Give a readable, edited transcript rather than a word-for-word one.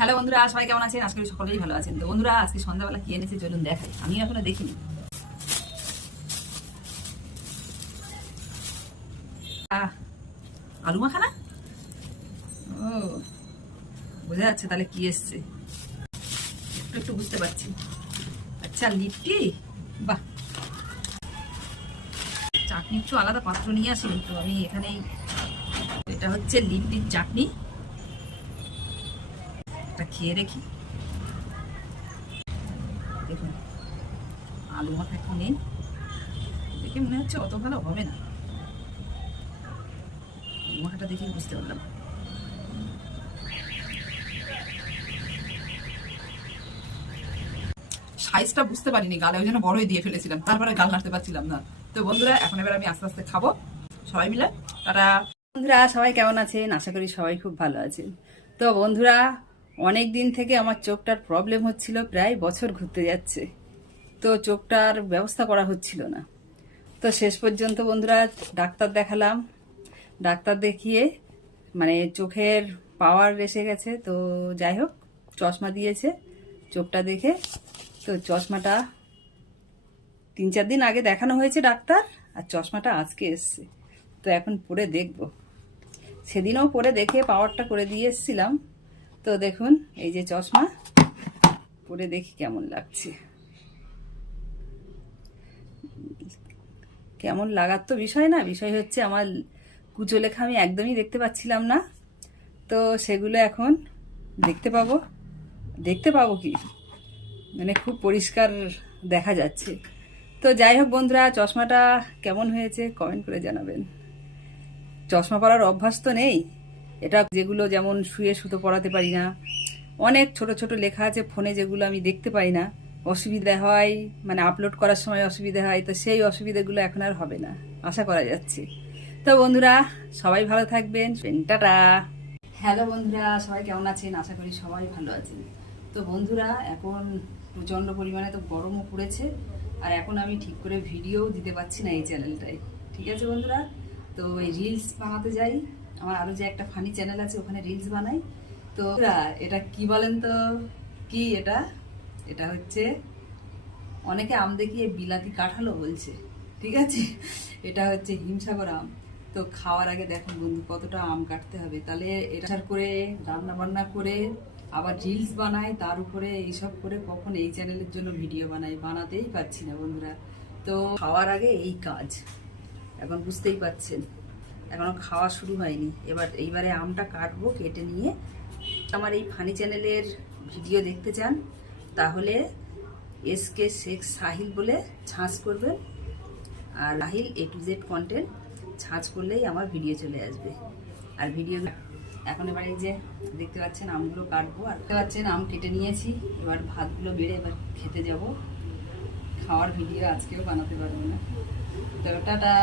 Hello বন্ধুরা, সবাই কেমন আছেন? আজকে সকলেই ভালো আছেন। তো বন্ধুরা, আজকে সন্ধ্যাবেলা কি এনেছে চলুন দেখাই, আমি এখনো দেখিনি। আলু মাখানা। ও, বোঝা যাচ্ছে তাহলে কি এসছে, একটু একটু বুঝতে পারছি। আচ্ছা, লিট্টি। বাহ, চাটনি একটু আলাদা পাত্র নিয়ে আসিনি তো আমি এখানেই। এটা হচ্ছে লিট্টির চাটনি, এটা খেয়ে দেখি। দেখুন, আলু মাখা একটু নেই, দেখে মনে হচ্ছে অত ভালো হবে না। আলু মাখাটা দেখে বুঝতে পারলাম। সাইজটা বুঝতে পারিনি, গালে ওই জন্য বড়ই দিয়ে ফেলেছিলাম, তারপরে গাল নাড়তে পারছিলাম না। তো বন্ধুরা, এখন এবার আমি আস্তে আস্তে খাবো সবাই মিলে। টাটা। বন্ধুরা, সবাই কেমন আছেন? আশা করি সবাই খুব ভালো আছেন। তো বন্ধুরা, অনেক দিন থেকে আমার চোখটার প্রবলেম হচ্ছিল, প্রায় বছর ঘুরতে যাচ্ছে। তো চোখটার ব্যবস্থা করা হচ্ছিল না। তো শেষ পর্যন্ত বন্ধুরা ডাক্তার দেখালাম। ডাক্তার দেখিয়ে মানে চোখের পাওয়ার এসে গেছে, তো যাই হোক চশমা দিয়েছে চোখটা দেখে। তো চশমাটা 3-4 দিন আগে দেখানো হয়েছে ডাক্তার, আর চশমাটা আজকে এসছে। তো এখন পরে দেখব। সেদিনও পরে দেখে পাওয়ারটা করে দিয়ে এসছিলাম। তো দেখুন, এই যে চশমা পরে দেখি কেমন লাগছে। কেমন লাগার তো বিষয় না, বিষয় হচ্ছে আমার কুচো লেখা আমি একদমই দেখতে পাচ্ছিলাম না। তো সেগুলো এখন দেখতে পাবো কি, মানে খুব পরিষ্কার দেখা যাচ্ছে। তো যাই হোক বন্ধুরা, চশমাটা কেমন হয়েছে কমেন্ট করে জানাবেন। চশমা পরার অভ্যাস তো নেই, এটা যেগুলো যেমন শুয়ে সুতো পরাতে পারি না, অনেক ছোট ছোট লেখা আছে ফোনে যেগুলো আমি দেখতে পাই না, অসুবিধা হয়, মানে আপলোড করার সময় অসুবিধা হয়। তো সেই অসুবিধাগুলো এখন আর হবে না আশা করা যাচ্ছে। তো বন্ধুরা, সবাই ভালো থাকবেন। টাটা। হ্যালো বন্ধুরা, সবাই কেমন আছেন? আশা করি সবাই ভালো আছেন। তো বন্ধুরা, এখন প্রচণ্ড পরিমাণে তো গরমও পড়েছে, আর এখন আমি ঠিক করে ভিডিও দিতে পারছি না এই চ্যানেলটায়। ঠিক আছে বন্ধুরা, তো এই রিলস বানাতে যাই। আমার আরও যে একটা ফানি চ্যানেল আছে, ওখানে রিলস বানাই। তো এটা কি বলেন তো, কি এটা? এটা হচ্ছে, অনেকে আম দেখিয়ে বিলাতি কাঁঠালও বলছে, ঠিক আছে? এটা হচ্ছে হিমসাগর আম। তো খাওয়ার আগে দেখুন বন্ধু, কতটা আম কাটতে হবে, তাহলে এটা করে রান্না বান্না করে আবার রিলস বানাই, তার উপরে এইসব করে কখন এই চ্যানেলের জন্য ভিডিও বানাতেই পারছি না বন্ধুরা। তো খাওয়ার আগে এই কাজ, এখন বুঝতেই পারছেন এখনো খাওয়া শুরু হয়নি। এইবারে আমটা কাটবো, কেটে নিয়ে আমার এই ফানি চ্যানেলের ভিডিও দেখতে চান তাহলে এসকে শেখ সাহিল বলে সার্চ করবেন, আর Sahil A to Z content search করলেই আমার ভিডিও চলে আসবে। আর ভিডিও এখন এবার এই যে দেখতে পাচ্ছেন আমগুলো কাটবো, আর দেখতে পাচ্ছেন আম কেটে নিয়েছি। এবার ভাতগুলো বেড়ে এবার খেতে যাব। খাওয়ার ভিডিও আজকেও বানাতে পারবো না। তো টাটা।